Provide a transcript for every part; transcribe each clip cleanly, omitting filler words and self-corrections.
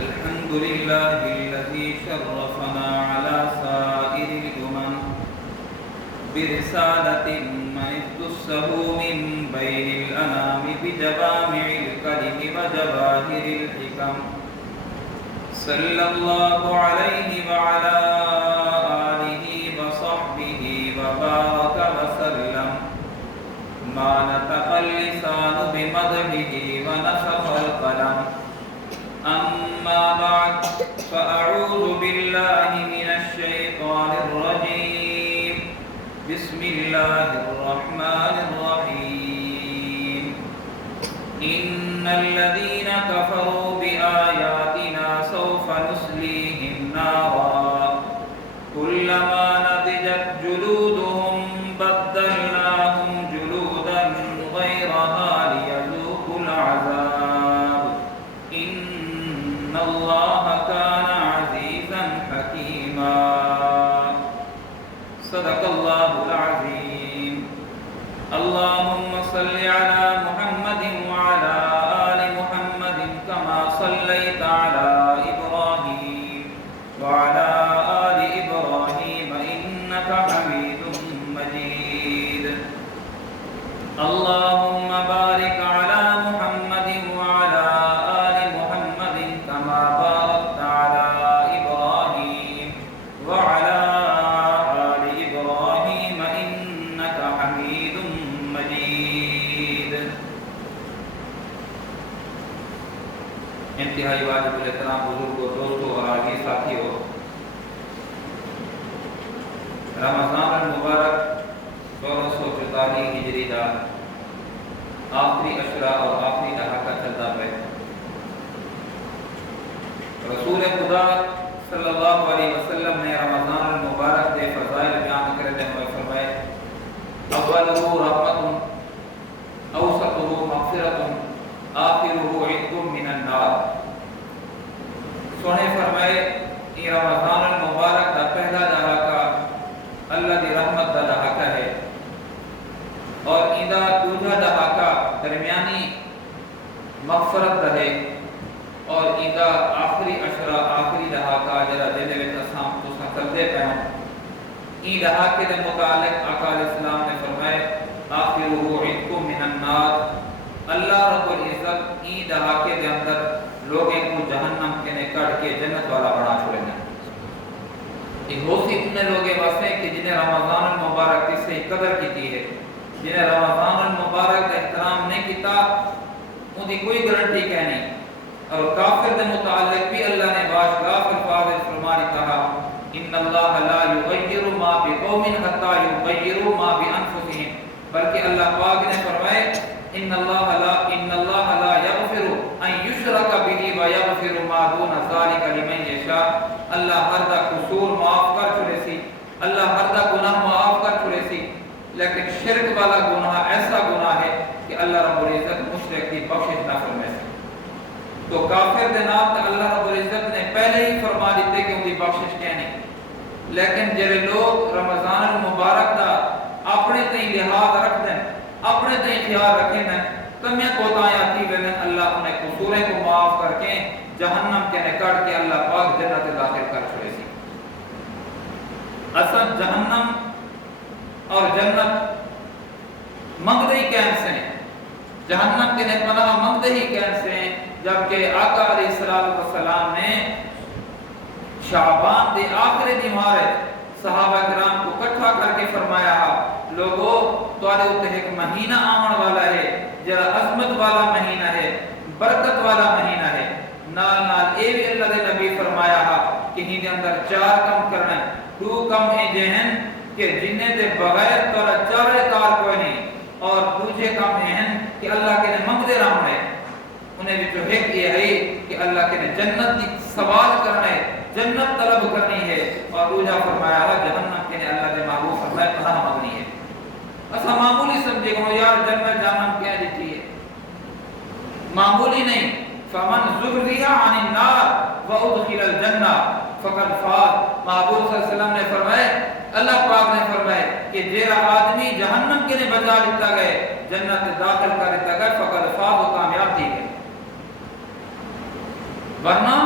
الحمد لله الذي شرفنا على سائر الأمم برسالة من اختصه من بين الأنام بجوامع الكلم وجواهر الحكم صلى الله عليه وعلى آله وصحبه وبارك وسلم ما نطق اللسان بمدحه ونشق القلم أما بعد فأعوذ بالله من الشيطان الرجيم بسم الله الرحمن الرحيم إن الذين كفروا بآياتنا سوف نصليهم نارا كلما نضجت جلودهم بدلناهم جلودا غيرها ليذوقوا العذاب إن الله كان عزيزا حكيما صدق الله العظيم اللهم صل على محمد وعلى آل محمد كما صليت على إبراهيم وعلى آل إبراهيم إنك حميد مجيد اللهم بارك على محمد وعلى آل محمد كما باركت على إبراهيم وعلى آل إبراهيم إنك حميد مجيد انتہائی واجب الاحترام بزرگوں دوستوں اور آگے ساتھیوں، رمضان المبارک 1444 ہجری کا آخری اشرا اور آخری دہاکہ چلتا ہے۔ رسول خدا صلی اللہ علیہ وسلم نے رمضان المبارک کے فضائل بیان کرتے ہوئے فرمائے اولہ رحمت اوسطہ مغفرت آخرہ عتق من النار۔ سونے فرمائے یہ رمضان المبارک کا پہلا دہاکہ اللہ دی رحمت کا دہاکہ ہے، اور ایدہ دوجہ دہاکہ درمیانی مغفرت رہے، اور ایدہ آخری اشرا آخری دہاکہ جرا دے وچ اساں تساں چلدے پئے ہوں۔ ای دہاکے دے متعلق آقا علیہ السلام نے فرمائے آخرہ عتق من النار، اللہ رب العزت ای دہاکے دے اندر لوگیں کو جہنم کے نے کٹ کے جنت والا بنا چھوڑے ہیں۔ یہ ہوسی انہیں لوگیں واسطے کہ جنہیں رمضان المبارک کی سے قدر کی ہے، جنہیں رمضان المبارک کا احترام نہیں کیتا ان کی کوئی گارنٹی کہنی۔ اور کافر دے متعلق بھی اللہ نے باشگاہ الفاظ فرمانی کہا ان اللہ لا یغیر ما بقوم حتی یغیروا ما بانفسهم، بلکہ اللہ پاک نے فرمائے ان اللہ لا یغفر ان یشرک به ویغفر ما دون ذلک لمن یشاء۔ اللہ ہر دا قصور معاف کر چھوڑے سی، اللہ ہر دا گناہ معاف کر چھوڑے سی، لیکن شرک والا گناہ ایسا گناہ ہے کہ اللہ رب العزت مشرک کی بخشش نہ فرمائے۔ تو کافر دے نام تے اللہ رب العزت نے پہلے ہی فرما دیتے کہ ان کی بخشش کہنے، لیکن جڑے لوگ رمضان المبارک دا اپنے تئیں لحاظ رکھ دیں، اپنے تئیں خیال رکھیں دیں، کمیاں کوتاہیاں تھی ویلن اللہ انہیں قصوریں کو معاف کر کے جہنم کے نکڑ کے اللہ پاک جنت داخل کر چھوڑے سی۔ اصل جہنم اور جنت منگدے ہی کہن سے ہیں، جہنم کے نے پناہ منگدے ہی کہن سے ہیں، جبکہ آقا علیہ السلام نے شعبان دے آخری دی مارے صحابہ کرام کو کٹھا کر کے فرمایا لوگو توڑے ہوتے ایک مہینہ آمن والا ہے جرا عظمت والا مہینہ ہے، برکت والا مہینہ ہے، نال نال اے بھی اللہ دے نبی فرمایا کہ ہی دے اندر 4 کم کرنا، 2 کم اے جہن کہ جنہیں دے بغیر تورا 4 کار کوئی نہیں، اور دوجہ کم اہن کہ اللہ کے نے منگ دے رہا ہے، انہیں بھی جو ایک یہ ہے کہ اللہ کے نے جنت کی سوال کرنا ہے، جنت طلب کرنی ہے، اور دوجہ فرمایا جہنم کے نے اللہ دے محبوب فرمایا پناہ مانگنی ہے۔ ایسا معمولی سمجھے گا یار جنت جہنم کیا دیتی ہے، معمولی نہیں۔ فمن زحزح عن النار وادخل الجنہ فقد فاز۔ محبوب صلی اللہ علیہ وسلم نے فرمایا، اللہ پاک نے فرمایا کہ جیرا آدمی جہنم کے نے بچا لیتا گئے، جنت داخل کر لیتا گئے، فقد فاز، کامیاب تھی گئے۔ ورنہ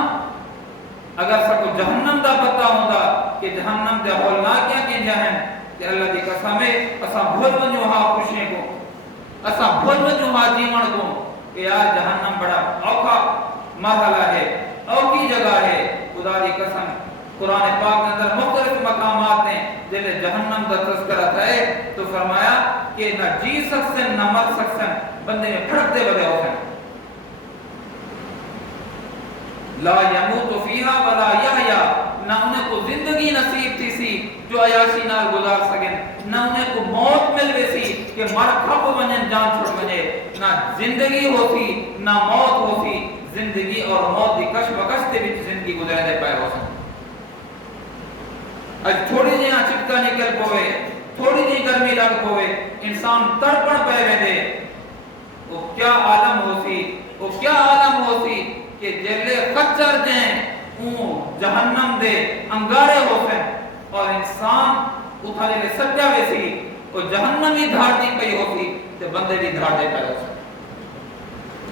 اگر سکو جہنم دا پتہ ہوندا کہ جہنم دے ہولناکیاں کنجا ہیں کہ اللہ دی قسم ہے اسا بھول ونجو ہاں خوشیں کو اسا بھول ونجو ہاں جیون کو کہ یار جہنم بڑا اوکھا مرحلہ ہے اوکھی جگہ ہے خدا دی قسم قرآن پاک کے اندر مختلف مقامات ہیں جنہیں جہنم کا تذکرہ ہے تو فرمایا کہ نہ جی سکسن نہ مر سکسن بندے میں پھڑکتے بڑے ہو سن لا یموت فیہا ولا یحیا نہ انہیں کو زندگی نصیب تھی سی جو عیاشی نال گزار سکیں نہ انہیں کو موت مل ویسی کہ مر کھپ ونجن جان چھوڑ ونجے نہ زندگی ہوتی نہ موت ہوتی زندگی اور موت دی کش بکش دے وچ زندگی گزارے دے پائے ہو سن اج تھوڑی جی چٹکا نکل پوے تھوڑی جی گرمی لگ پوے انسان تڑپن پہ ویندے وہ کیا عالم ہوتی وہ کیا عالم ہوتی کہ جلے خچر جائیں جہنم دے انگارے ہوتے اور انسان اتھا جلے سجا ویسی وہ جہنم ہی دھار دی پئی ہوتی تے بندے بھی دھار دے پئے ہوتے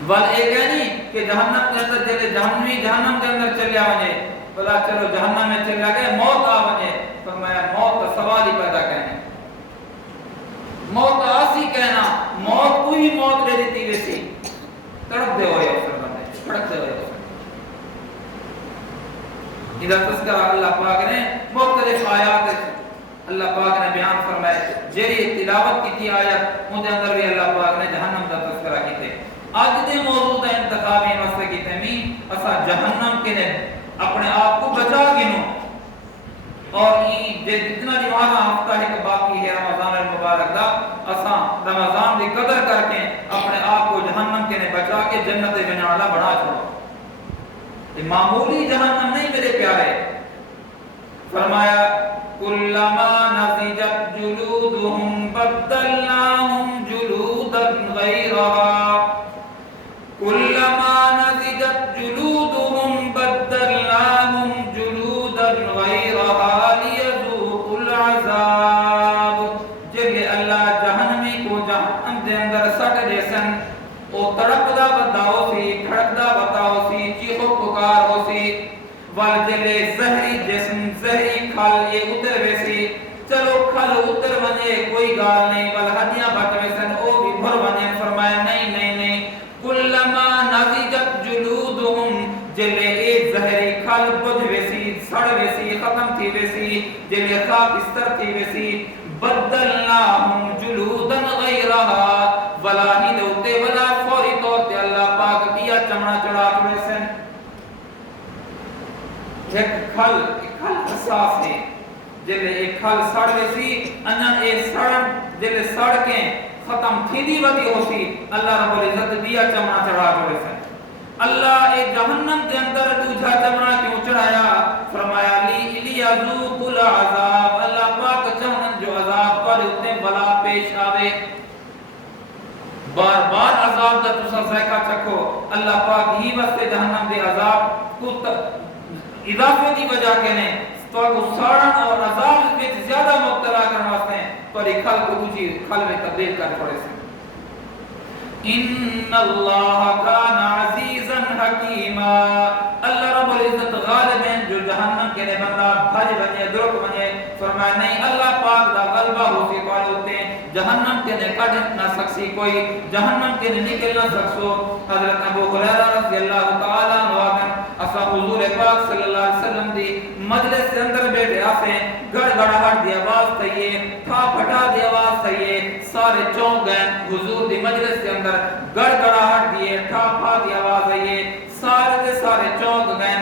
وال ایک ہے نہیں کہ جہنم کے اندر جلے جہنم کے اندر چلیا ونے بلا چلو جہنم میں چلیا گئے موت آ ونے فرمایا موت کا سوال ہی پیدا کہنے موت آسی کہنا موت کوئی موت لے دیتی ویسی تڑپ دے ہوئے افسر بندے پھڑک دے ہوئے افسر ادھر تذکرہ اللہ پاک نے مختلف آیات اللہ پاک نے بیان فرمائے جیری تلاوت کی تھی آیت ان دے اندر بھی اللہ پاک نے جہنم کا تذکرہ کی تھے آج دے موضوع دا انتخابی مسئلہ کی تیمین اسا جہنم کے نے اپنے آپ کو بچا گنو اور یہ جتنا دیوانا ہفتہ ہے کہ باقی ہے رمضان المبارک دا اسا رمضان دی قدر کر کے اپنے آپ کو جہنم کے نے بچا کے جنت بنانا بڑا چھوڑا یہ معمولی جہنم نہیں میرے پیارے فرمایا کلما نضجت جلودہم بدلناہم جلودا غیرہا کلما نضجت جلودہم بدلناہم جلودا غیرہا لیذوقوا العذاب جب اللہ جہنمی کو جہنم دے اندر سٹ دے سن او تڑپ دا بتاؤ سی کھڑک دا بتاؤ سی چیخو پکار ہو سی والجلے زہری جسم زہری کھال یہ اتر ویسی چلو کھل اتر ونے کوئی گال نہیں بل ہڈیاں بچ ویسن او بھی بھر ونے فرمایا نہیں نہیں نہیں کلما نضجت جلودہم جلے ایک زہری کھل بجھ ویسی سڑ ویسی ختم تھی ویسی جلے خاک استر تھی ویسی بدلناہم جلودا غیرہا ولا ہی دوتے ولا فوری طور تے اللہ پاک دیا چمڑا چڑھا چھوڑے سن ایک کھل حساس ہے جلے ایک کھل سڑ ویسی انجن ایک سڑن جلے سڑ کے ختم تھی دی وقتی ہوتی اللہ رب العزت دیا چمڑا چڑھا چھوڑے سن اللہ ایک جہنم کے اندر دوجھا چمڑا کیوں چڑھایا فرمایا لیذوقوا العذاب اللہ پاک جہنم جو عذاب پر اتنے بلا پیش آوے بار بار عذاب دا تسا ذائقہ چکو اللہ پاک ہی واسطے جہنم دے عذاب کو اضافے دی وجہ کے نے تو کو ساڑن اور عذاب میں زیادہ مبتلا کرنے واسطے پر ایک کھل کو دوجی کھل میں تبدیل کر پڑے سے ان اللہ کان عزیزا حکیما اللہ رب العزت غالب ہیں جو جہنم کے نے بندہ بھج بنے درک بنے فرمایا نہیں اللہ پاک دا غلبہ ہوتی کوئی ہوتے ہیں جہنم کے نے کٹ نہ سکسی کوئی جہنم کے نے نکل نہ سکسو حضرت ابو ہریرہ رضی اللہ تعالیٰ عنہ اسا حضور پاک صلی اللہ علیہ وسلم دی مجلس کے اندر بیٹھے آسے گڑ گڑاہٹ دی آواز تھئیے تھا پھٹا دی آواز تھئیے سارے چونک گئے حضور دی مجلس کے اندر گڑ گڑاہٹ دیئے تھا پھا دی آواز آئیے سارے چونک گئے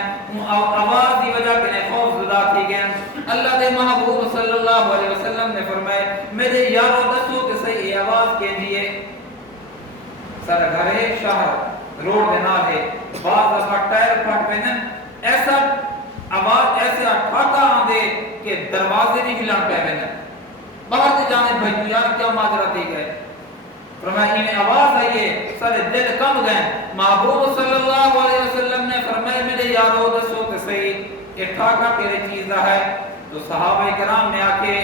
آواز دی وجہ کے نے خوف زدہ تھی گئے اللہ دے محبوب صلی اللہ علیہ وسلم نے فرمائے میرے یارو دسو کہ صحیح آواز کے دیئے سر گھرے شہر روڈ دینا ہے بعض دفعہ ٹائر پھٹ پہنن ایسا آواز ایسا ٹھاکا آندے کہ دروازے نہیں ہلان پہ پہنن باہر سے جانے بھائی یار کیا ماجرہ تھی گئے فرمایا انہیں آواز آئیے سارے دل کم گئے محبوب صلی اللہ علیہ وسلم نے فرمایا میرے یارو دسو کہ صحیح یہ ٹھاکا تیرے چیز دا ہے تو صحابہ کرام نے آکے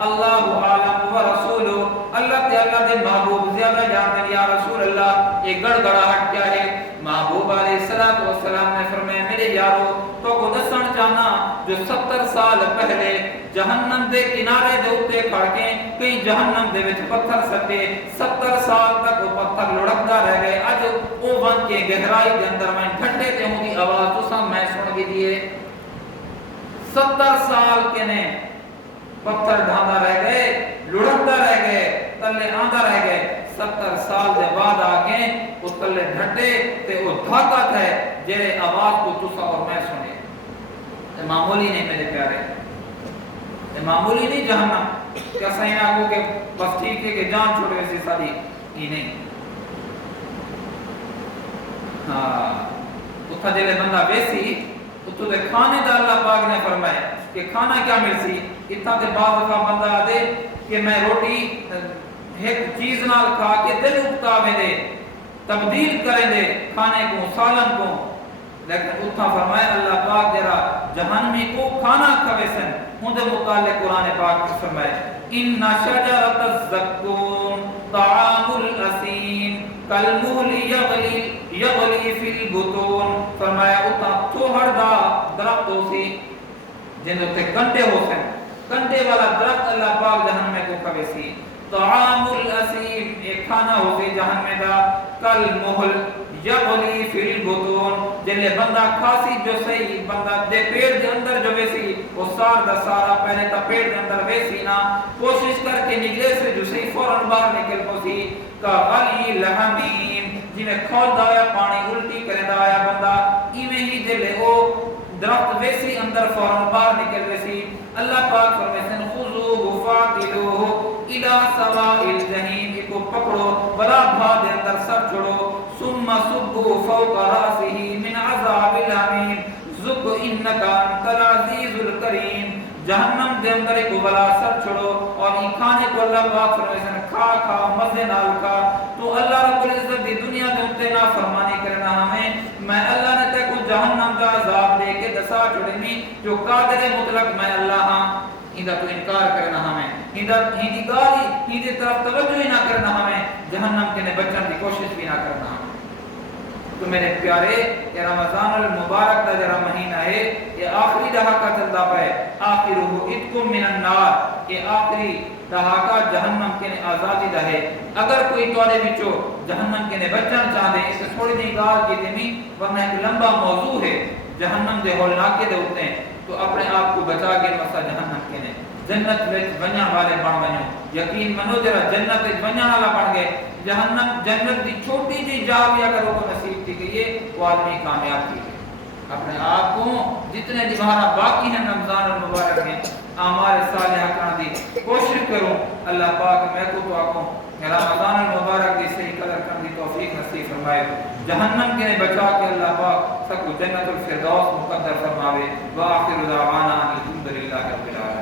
اللہ عالم و رسولو اللہ تے اللہ دے محبوب زیادہ جانتے ہیں یا رسول اللہ یہ گڑ گڑاہٹ کیا ہے محبوب علیہ السلام نے فرمایا میرے یارو تو کو دسن جانا جو 70 سال پہلے جہنم دے کنارے دے اوتے کھڑ کے کئی جہنم دے وچ پتھر سٹے 70 سال تک وہ پتھر لڑکدا رہ گئے اج او بن کے گہرائی دے اندر میں ٹھنڈے تے ہوندی آواز تساں میں سن گئی دیے 70 سال کے نے پتھر ڈھاندا رہ گئے لڑکدا رہ گئے تلے آندا رہ گئے 70 سال دے بعد آ کے اس تلے ڈھٹے تے وہ طاقت ہے جڑے آواز کو تساں اور میں سنے تے معمولی نہیں میرے پیارے تے معمولی نہیں جہنم کہ اسیں آگو کہ بس ٹھیک ہے کہ جان چھوڑے ویسی ساری ہی نہیں ہاں اتھا جلے بندہ ویسی اتھو دے کھانے دا اللہ پاک نے فرمایا کہ کھانا کیا ملسی اتھا تے بعض دفعہ بندہ آ دے کہ میں روٹی ایک چیز نال کھا کے دل اکتاوے دے تبدیل کریں دے کھانے کو سالن کو لیکن اتھا فرمایا اللہ پاک جرا جہنمی کو کھانا کھوے سن ہوں دے متعلق قرآن پاک کی فرمائے ان شجرۃ الزقوم طعام الاسیم کالمہل یغلی فی البطون فرمایا اتھا تھوڑ دا درخت ہو سی جن اتھے کنٹے ہو سن کنٹے والا درخت اللہ پاک جہنم کو کھوے سی طعام الاسیم ایک کھانا ہو سی جہنم دا کالمہل یغلی فی البطون جلے بندہ کھاسی جو صحیح بندہ دے پیٹ دے اندر جو ویسی وہ سار دا سارا پہلے تا پیٹ دے اندر ویسی نا کوشش کر کے نگلے سے جو صحیح فوراں باہر نکل پوسی کا غلی لحمیم جی میں کھول دایا پانی الٹی کرے دایا بندہ ایویں ہی جلے او درخت ویسی اندر فوراں باہر نکل ویسی اللہ پاک فرمیسن خذوہ فاقلوہ الى سواء الجحیم کو پکڑو بلا بھا دے اندر سر چھوڑو ثم صبوا فوق راسه من عذاب الحمیم ذق انک انت العزیز الکریم جہنم دے اندر ایک بلا سر چھوڑو اور یہ کھانے کو اللہ پاک فرمائے کھا کھا مزے نال کھا تو اللہ رب العزت دی دنیا میں اتے نا فرمانی کرنا ہمیں میں اللہ نے تے کو جہنم کا عذاب دے کے دسا چھوڑنی جو قادر مطلق میں اللہ ہاں ہندا تو انکار کرنا ہمیں ہندی گالی ہندی طرف توجہ ہی نہ کرنا ہمیں جہنم کے نے بچن کی کوشش بھی نہ کرنا ہمیں تو میرے پیارے یہ رمضان المبارک کا جرا مہینہ ہے یہ آخری دہاکہ چلتا پہ آخرہ اتکم من النار یہ آخری دہاکہ جہنم کے نے آزادی رہے اگر کوئی توڑے بچو جہنم کے نے بچن چاہ دے اسے تھوڑی دی گال کی دمی ورنہ ایک لمبا موضوع ہے جہنم دے ہولناکے دے ہوتے ہیں تو اپنے آپ کو بچا کے مسا جہنم کے نے جنت وچ ونجن والے بن ونجو یقین منو جرا جنت وچ ونجن والا بن گئے جہنم جنت دی چھوٹی جی جا بھی اگر وہ نصیب تھی گئی ہے وہ آدمی کامیاب تھی گئی اپنے آپ کو جتنے دیوارہ باقی ہیں رمضان المبارک میں اعمال صالحہ کرنے دی کوشش کروں اللہ پاک میں کو تو آکوں رمضان المبارک کی صحیح قدر کرنے دی توفیق نصیب فرمائے جہنم کے بچا کے اللہ پاک سب کو جنت الفردوس مقدر فرماوے وآخر دعوانا الحمدللہ رب العالمین